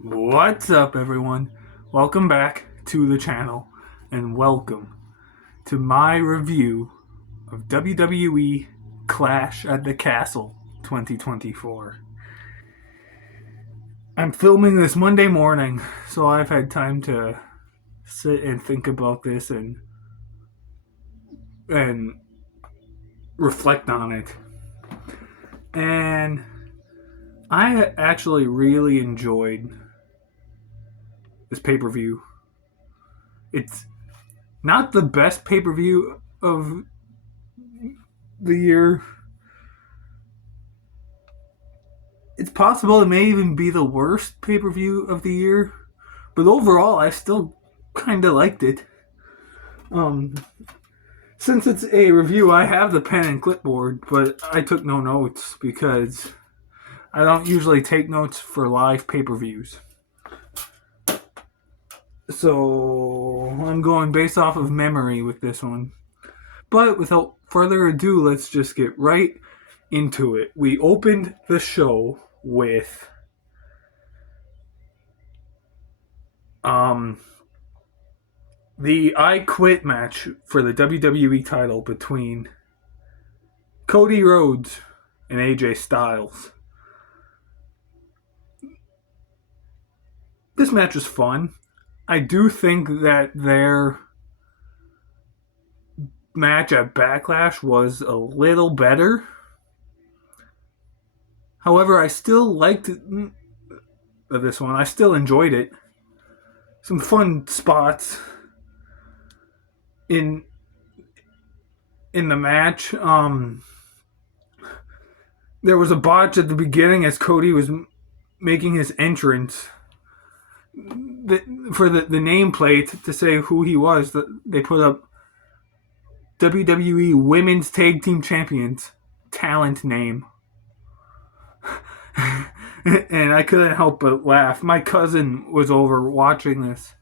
What's up, everyone? Welcome back to the channel, and welcome to my review of WWE Clash at the Castle 2024. I'm filming this Monday morning, so I've had time to sit and think about this and reflect on it. And I actually really enjoyed this pay-per-view. It's not the best pay-per-view of the year. It's possible it may even be the worst pay-per-view of the year, but overall I still kind of liked it. Um since it's a review, I have the pen and clipboard, but I took no notes because I don't usually take notes for live pay-per-views. So I'm going based off of memory with this one. But without further ado, let's just get right into it. We opened the show with the I Quit match for the WWE title between Cody Rhodes and AJ Styles. This match was fun. I do think that their match at Backlash was a little better. However, I still liked this one. I still enjoyed it. Some fun spots in the match. There was a botch at the beginning as Cody was making his entrance. For the nameplate to say who he was, they put up WWE Women's Tag Team Champions talent name. And I couldn't help but laugh. My cousin was over watching this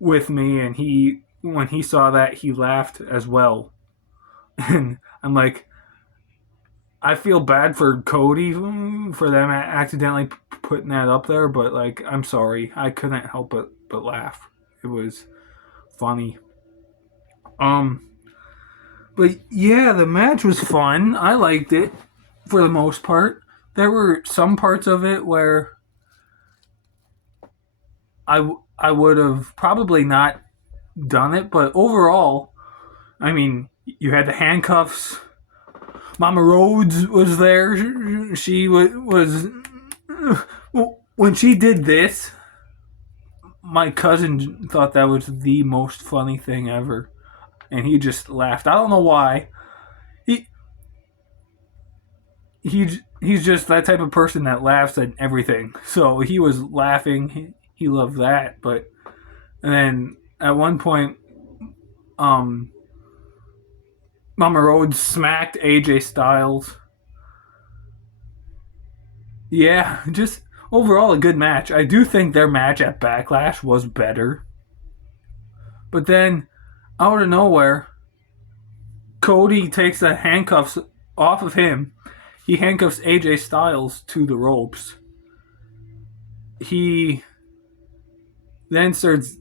with me, and when he saw that, he laughed as well. And I'm like, I feel bad for Cody for them accidentally putting that up there, but like, I'm sorry, I couldn't help but laugh. It was funny. But yeah, the match was fun. I liked it for the most part. There were some parts of it where I would have probably not done it, but overall, I mean, you had the handcuffs. Mama Rhodes was there. She was when she did this. My cousin thought that was the most funny thing ever, and he just laughed. I don't know why. He he's just that type of person that laughs at everything. So he was laughing. He loved that. But and then at one point, Mama Rhodes smacked AJ Styles. Yeah, just overall a good match. I do think their match at Backlash was better. But then, out of nowhere, Cody takes the handcuffs off of him. He handcuffs AJ Styles to the ropes. He then starts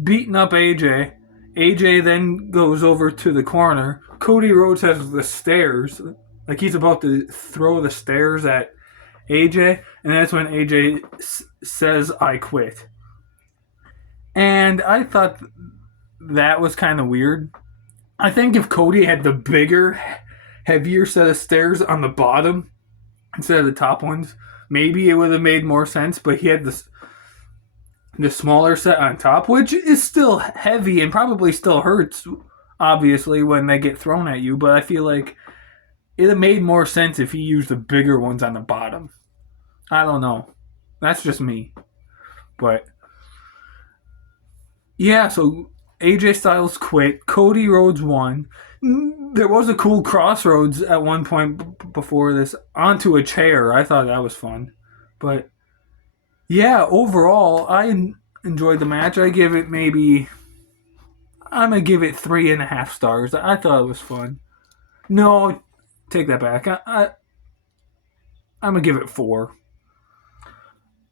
beating up AJ. AJ then goes over to the corner. Cody Rhodes has the stairs. Like he's about to throw the stairs at AJ. And that's when AJ says, "I quit." And I thought that was kind of weird. I think if Cody had the bigger, heavier set of stairs on the bottom instead of the top ones, maybe it would have made more sense. But he had the smaller set on top, which is still heavy and probably still hurts, obviously, when they get thrown at you. But I feel like it would have made more sense if he used the bigger ones on the bottom. I don't know. That's just me. But yeah, so AJ Styles quit. Cody Rhodes won. There was a cool crossroads at one point before this onto a chair. I thought that was fun. But yeah, overall, I enjoyed the match. I'm gonna give it 3.5 stars. I thought it was fun. No, take that back. I'm gonna give it 4.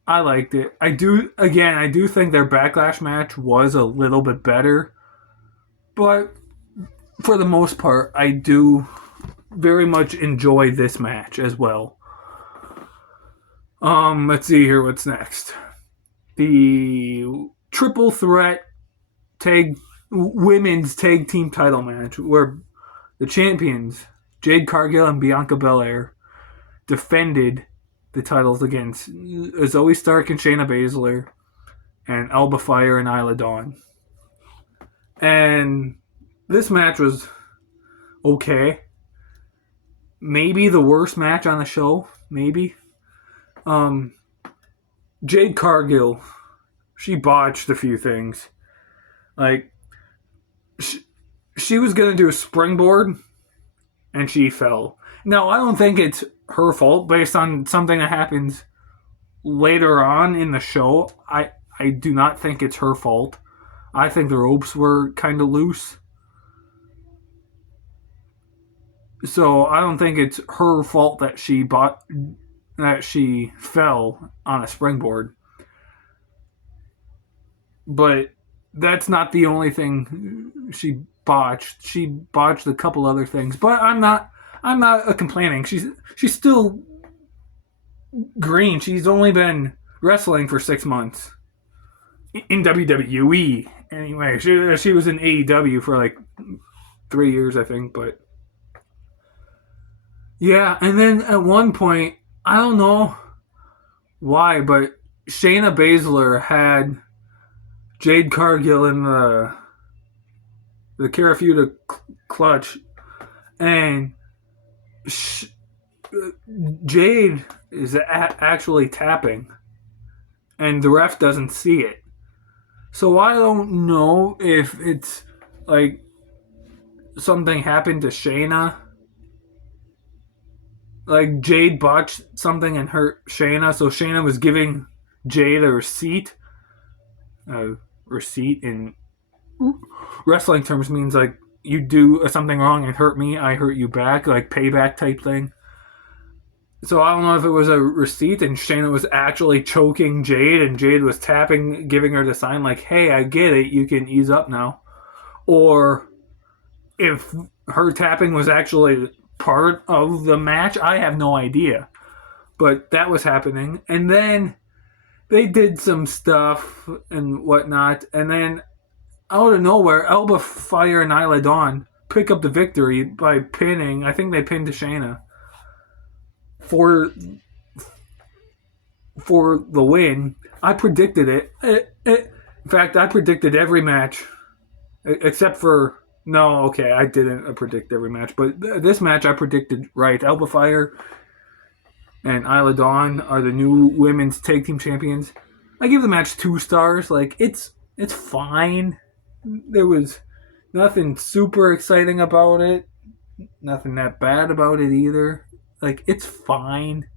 I liked it. I do think their Backlash match was a little bit better, but for the most part, I do very much enjoy this match as well. Let's see here. What's next? The triple threat tag women's tag team title match, where the champions Jade Cargill and Bianca Belair defended the titles against Zoe Stark and Shayna Baszler and Alba Fire and Isla Dawn. And this match was okay. Maybe the worst match on the show. Maybe. Jade Cargill, she botched a few things. Like, she was going to do a springboard, and she fell. Now, I don't think it's her fault based on something that happens later on in the show. I do not think it's her fault. I think the ropes were kind of loose. So I don't think it's her fault that she fell on a springboard. But that's not the only thing she botched. She botched a couple other things. But I'm not complaining. She's still green. She's only been wrestling for 6 months in WWE. Anyway, she was in AEW for like 3 years, I think. But yeah, and then at one point, I don't know why, but Shayna Baszler had Jade Cargill in the Karafuda clutch, and Jade is actually tapping, and the ref doesn't see it. So I don't know if it's like something happened to Shayna. Like Jade botched something and hurt Shayna, so Shayna was giving Jade a receipt. Receipt in wrestling terms means like you do something wrong and hurt me, I hurt you back, like payback type thing. So I don't know if it was a receipt and Shayna was actually choking Jade and Jade was tapping, giving her the sign like, hey, I get it, you can ease up now. Or if her tapping was actually part of the match, I have no idea. But that was happening. And then they did some stuff and whatnot. And then out of nowhere, Alba Fire and Isla Dawn pick up the victory by pinning. I think they pinned Shayna for the win. I predicted it. In fact, I predicted every match except for no. Okay, I didn't predict every match, but this match I predicted right. Alba Fire and Isla Dawn are the new women's tag team champions. I give the match 2 stars. Like it's fine. There was nothing super exciting about it. Nothing that bad about it either. Like it's fine.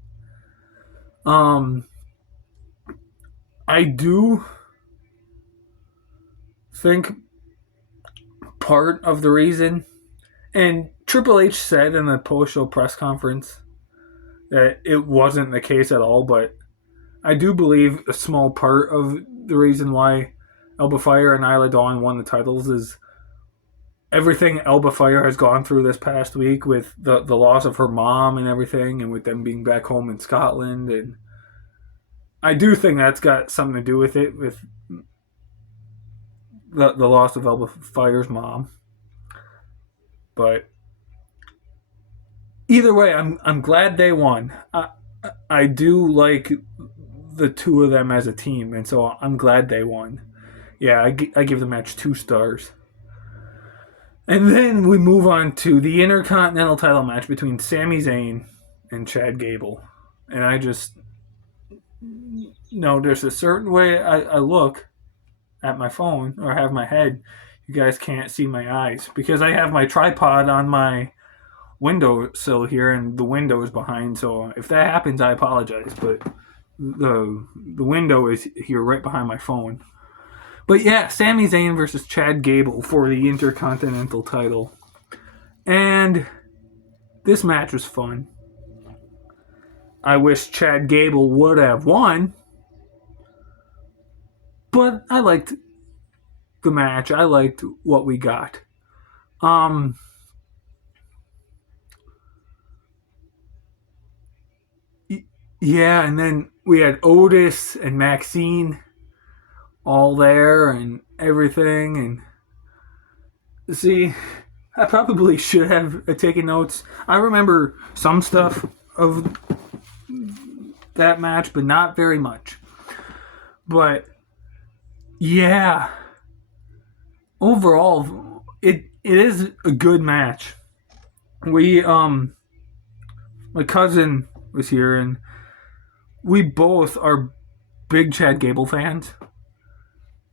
I do think part of the reason, and Triple H said in the post-show press conference that it wasn't the case at all, but I do believe a small part of the reason why Alba Fire and Isla Dawn won the titles is everything Alba Fire has gone through this past week with the loss of her mom and everything, and with them being back home in Scotland. And I do think that's got something to do with it, with the loss of Alba Fire's mom. But either way, I'm glad they won. I do like the two of them as a team, and so I'm glad they won. Yeah, I give the match 2 stars. And then we move on to the Intercontinental title match between Sami Zayn and Chad Gable. And I just know there's a certain way I look at my phone or have my head. You guys can't see my eyes because I have my tripod on my windowsill here and the window is behind. So if that happens, I apologize. But the window is here right behind my phone. But yeah, Sami Zayn versus Chad Gable for the Intercontinental title. And this match was fun. I wish Chad Gable would have won, But I liked the match. I liked what we got. Um, yeah, and then we had Otis and Maxine all there and everything. And see, I probably should have taken notes. I remember some stuff of that match, but not very much. But yeah, overall, it is a good match. We my cousin was here, and we both are big Chad Gable fans,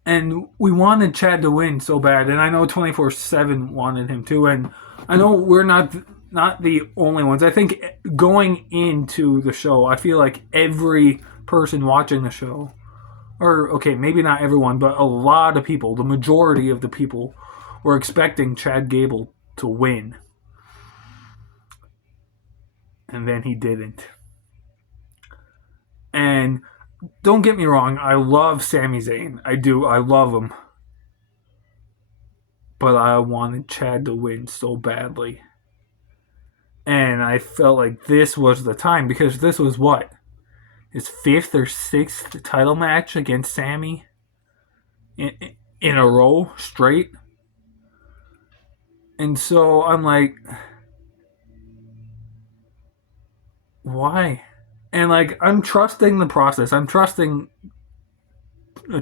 and we wanted Chad to win so bad. And I know 24/7 wanted him to, and I know we're not the only ones. I think going into the show, I feel like every person watching the show, or okay, maybe not everyone, but a lot of people, the majority of the people, were expecting Chad Gable to win, and then he didn't. And don't get me wrong, I love Sami Zayn. I do. I love him. But I wanted Chad to win so badly. And I felt like this was the time because this was what? His fifth or sixth title match against Sami in a row straight. And so I'm like, why? And like, I'm trusting the process. I'm trusting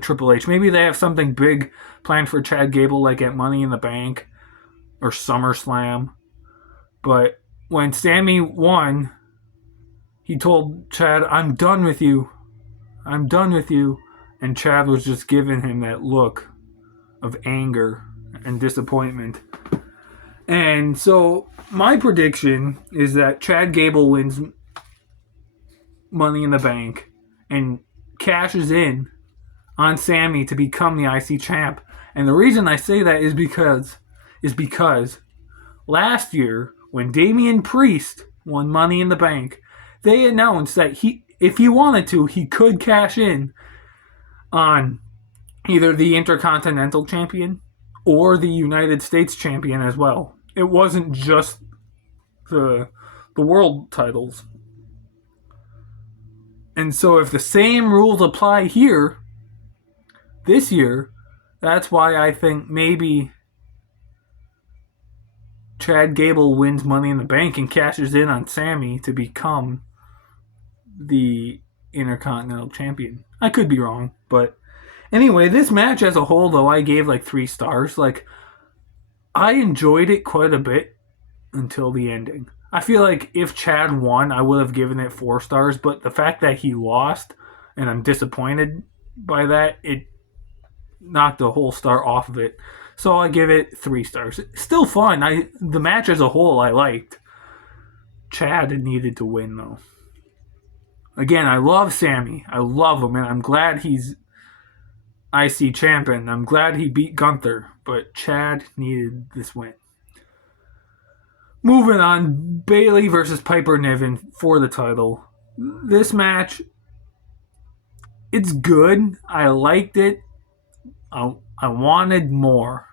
Triple H. Maybe they have something big planned for Chad Gable, like at Money in the Bank or SummerSlam. But when Sami won, he told Chad, "I'm done with you. I'm done with you." And Chad was just giving him that look of anger and disappointment. And so my prediction is that Chad Gable wins Money in the Bank and cashes in on Sami to become the IC champ. And the reason I say that is because last year when Damian Priest won Money in the Bank, they announced that if he wanted to, he could cash in on either the Intercontinental Champion or the United States Champion as well. It wasn't just the world titles. And so if the same rules apply here this year, that's why I think maybe Chad Gable wins Money in the Bank and cashes in on Sami to become the Intercontinental Champion. I could be wrong, but anyway, this match as a whole, though, I gave like 3 stars. Like, I enjoyed it quite a bit until the ending. I feel like if Chad won, I would have given it 4 stars, but the fact that he lost, and I'm disappointed by that, it knocked a whole star off of it. So I give it 3 stars. Still fun. The match as a whole I liked. Chad needed to win though. Again, I love Sami. I love him, and I'm glad he's IC champion. I'm glad he beat Gunther, but Chad needed this win. Moving on, Bayley versus Piper Niven for the title. This match, it's good. I liked it. I wanted more.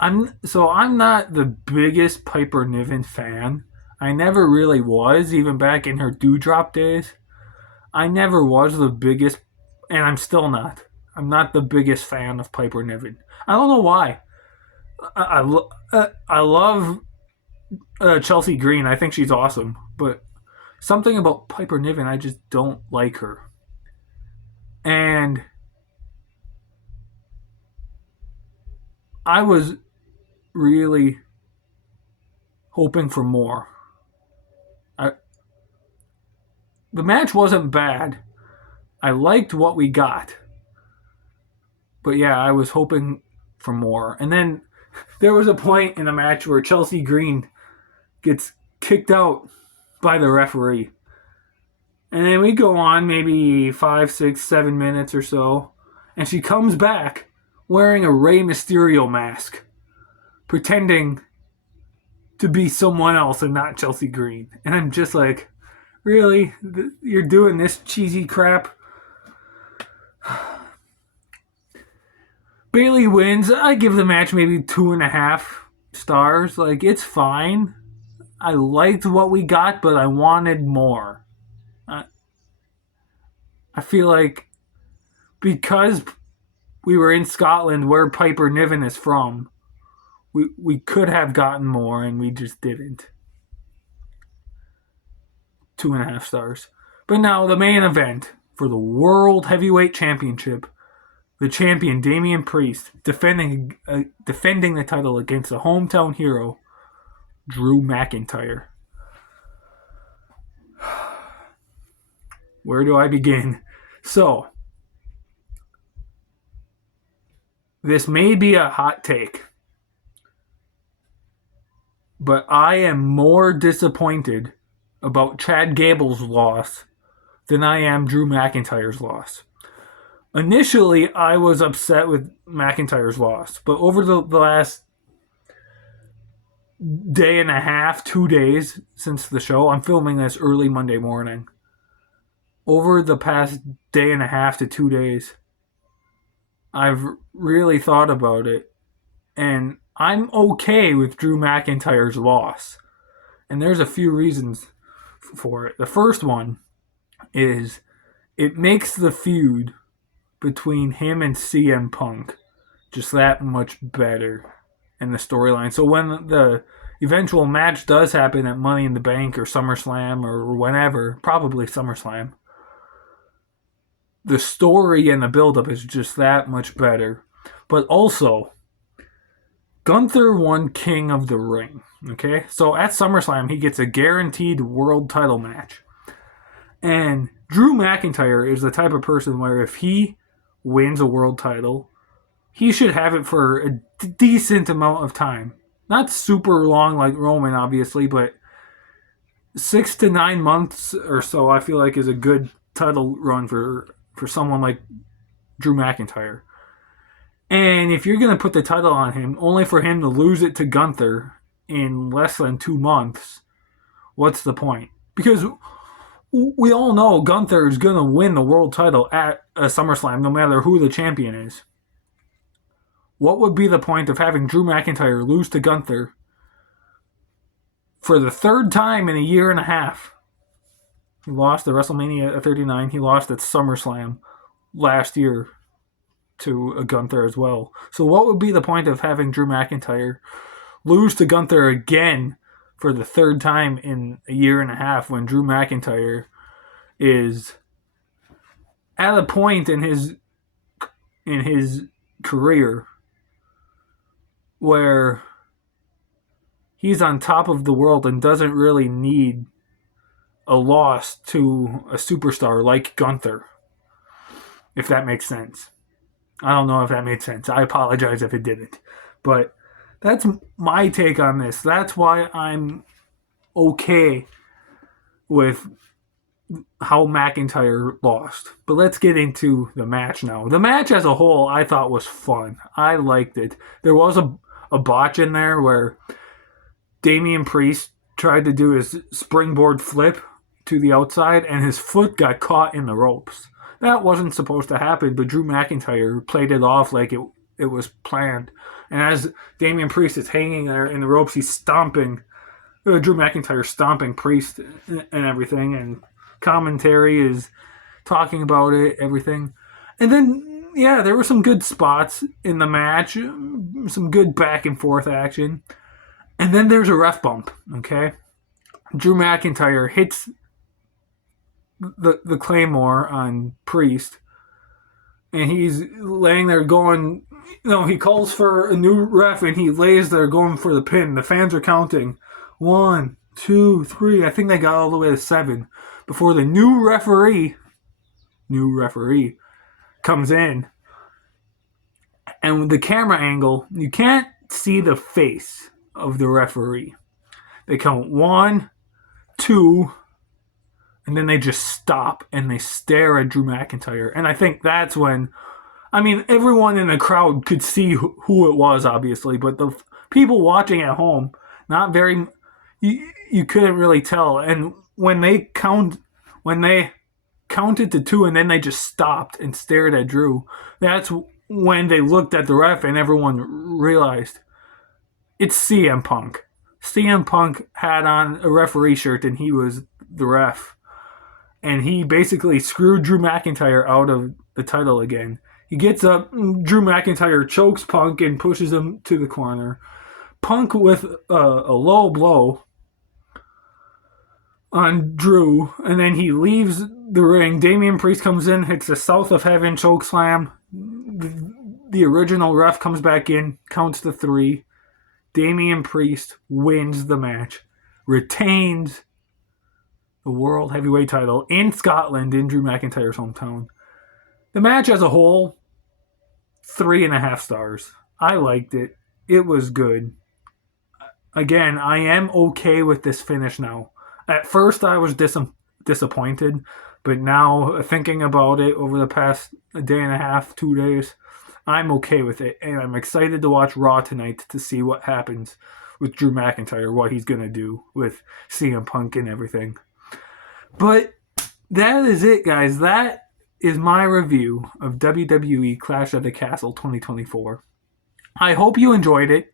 I'm not the biggest Piper Niven fan. I never really was, even back in her Dewdrop days. I never was the biggest, and I'm still not. I'm not the biggest fan of Piper Niven. I don't know why. I love Chelsea Green. I think she's awesome, but something about Piper Niven, I just don't like her. And I was really hoping for more. The match wasn't bad. I liked what we got. But yeah, I was hoping for more. And then there was a point in the match where Chelsea Green gets kicked out by the referee. And then we go on maybe 5, 6, 7 minutes or so. And she comes back wearing a Rey Mysterio mask, pretending to be someone else and not Chelsea Green. And I'm just like, really? You're doing this cheesy crap? Bailey wins. I give the match maybe 2.5 stars. Like, it's fine. I liked what we got, but I wanted more. I, I feel like because we were in Scotland, where Piper Niven is from, we could have gotten more, and we just didn't. 2.5 stars. But now the main event for the World Heavyweight Championship. The champion Damian Priest defending the title against the hometown hero Drew McIntyre. Where do I begin? So, this may be a hot take, but I am more disappointed about Chad Gable's loss than I am Drew McIntyre's loss. Initially, I was upset with McIntyre's loss, but over the last day and a half, 2 days since the show, I'm filming this early Monday morning. Over the past day and a half to 2 days, I've really thought about it, and I'm okay with Drew McIntyre's loss. And there's a few reasons for it. The first one is it makes the feud between him and CM Punk just that much better in the storyline. So when the eventual match does happen at Money in the Bank or SummerSlam or whenever, probably SummerSlam, the story and the build-up is just that much better. But also, Gunther won King of the Ring. Okay? So at SummerSlam, he gets a guaranteed world title match. And Drew McIntyre is the type of person where if he wins a world title, he should have it for a decent amount of time. Not super long like Roman, obviously, but 6 to 9 months or so, I feel like, is a good title run for someone like Drew McIntyre. And if you're going to put the title on him, only for him to lose it to Gunther in less than 2 months, what's the point? Because we all know Gunther is going to win the world title at a SummerSlam, no matter who the champion is. What would be the point of having Drew McIntyre lose to Gunther for the third time in a year and a half? He lost at WrestleMania 39. He lost at SummerSlam last year to Gunther as well. So what would be the point of having Drew McIntyre lose to Gunther again for the third time in a year and a half when Drew McIntyre is at a point in his career where he's on top of the world and doesn't really need a loss to a superstar like Gunther, if that makes sense. I don't know if that made sense. I apologize if it didn't. But that's my take on this. That's why I'm okay with how McIntyre lost. But let's get into the match now. The match as a whole, I thought was fun. I liked it. There was a botch in there where Damian Priest tried to do his springboard flip to the outside, and his foot got caught in the ropes. That wasn't supposed to happen, but Drew McIntyre played it off like it was planned. And as Damian Priest is hanging there in the ropes, he's stomping, Drew McIntyre stomping Priest and everything, and commentary is talking about it, everything. And then, yeah, there were some good spots in the match, some good back and forth action. And then there's a ref bump, okay? Drew McIntyre hits the Claymore on Priest, and he's laying there going, he calls for a new ref, and he lays there going for the pin. The fans are counting 1, 2, 3. I think they got all the way to 7 before the new referee comes in. And the camera angle, you can't see the face of the referee. They count 1, 2, and then they just stop and they stare at Drew McIntyre. And I think that's when, everyone in the crowd could see who it was, obviously, but the people watching at home, you couldn't really tell. And when they counted to 2 and then they just stopped and stared at Drew, that's when they looked at the ref and everyone realized it's CM Punk. CM Punk had on a referee shirt and he was the ref. And he basically screwed Drew McIntyre out of the title again. He gets up, Drew McIntyre chokes Punk and pushes him to the corner. Punk with a low blow on Drew, and then he leaves the ring. Damian Priest comes in, hits the South of Heaven choke slam. The original ref comes back in, counts to 3. Damian Priest wins the match, retains the World Heavyweight title in Scotland, in Drew McIntyre's hometown. The match as a whole, 3.5 stars. I liked it. It was good. Again, I am okay with this finish now. At first, I was disappointed, but now thinking about it over the past day and a half, 2 days, I'm okay with it, and I'm excited to watch Raw tonight to see what happens with Drew McIntyre, what he's going to do with CM Punk and everything. But that is it, guys. That is my review of WWE Clash at the Castle 2024. I hope you enjoyed it.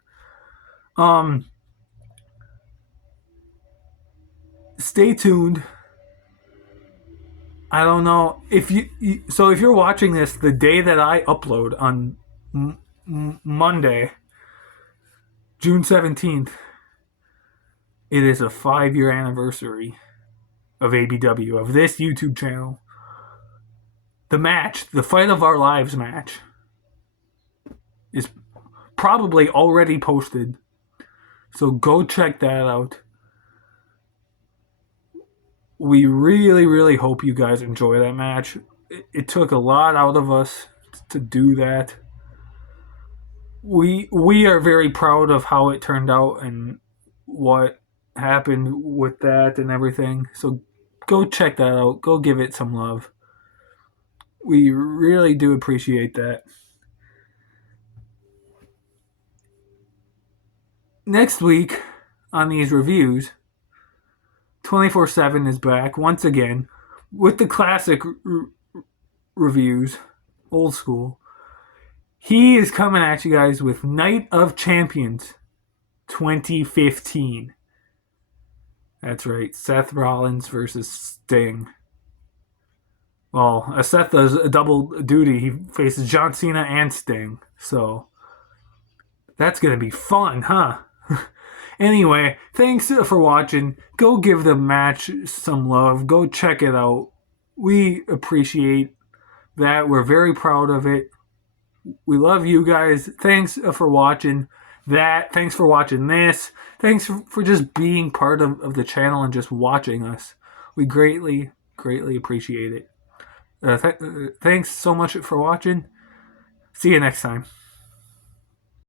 Stay tuned. I don't know if if you're watching this the day that I upload on Monday, June 17th, it is a 5-year anniversary of ABW, of this YouTube channel. The match, the Fight of Our Lives match, is probably already posted. So go check that out. We really, really hope you guys enjoy that match. It took a lot out of us to do that. We are very proud of how it turned out and what happened with that and everything. So go check that out. Go give it some love. We really do appreciate that. Next week on these reviews, 24/7 is back once again with the classic reviews, old school. He is coming at you guys with Night of Champions 2015. That's right, Seth Rollins versus Sting. Well, Seth does a double duty. He faces John Cena and Sting. So that's going to be fun, huh? Anyway, thanks for watching. Go give the match some love. Go check it out. We appreciate that. We're very proud of it. We love you guys. Thanks for watching that. Thanks for watching this. Thanks for just being part of the channel and just watching us. We greatly, greatly appreciate it. Thanks so much for watching. See you next time.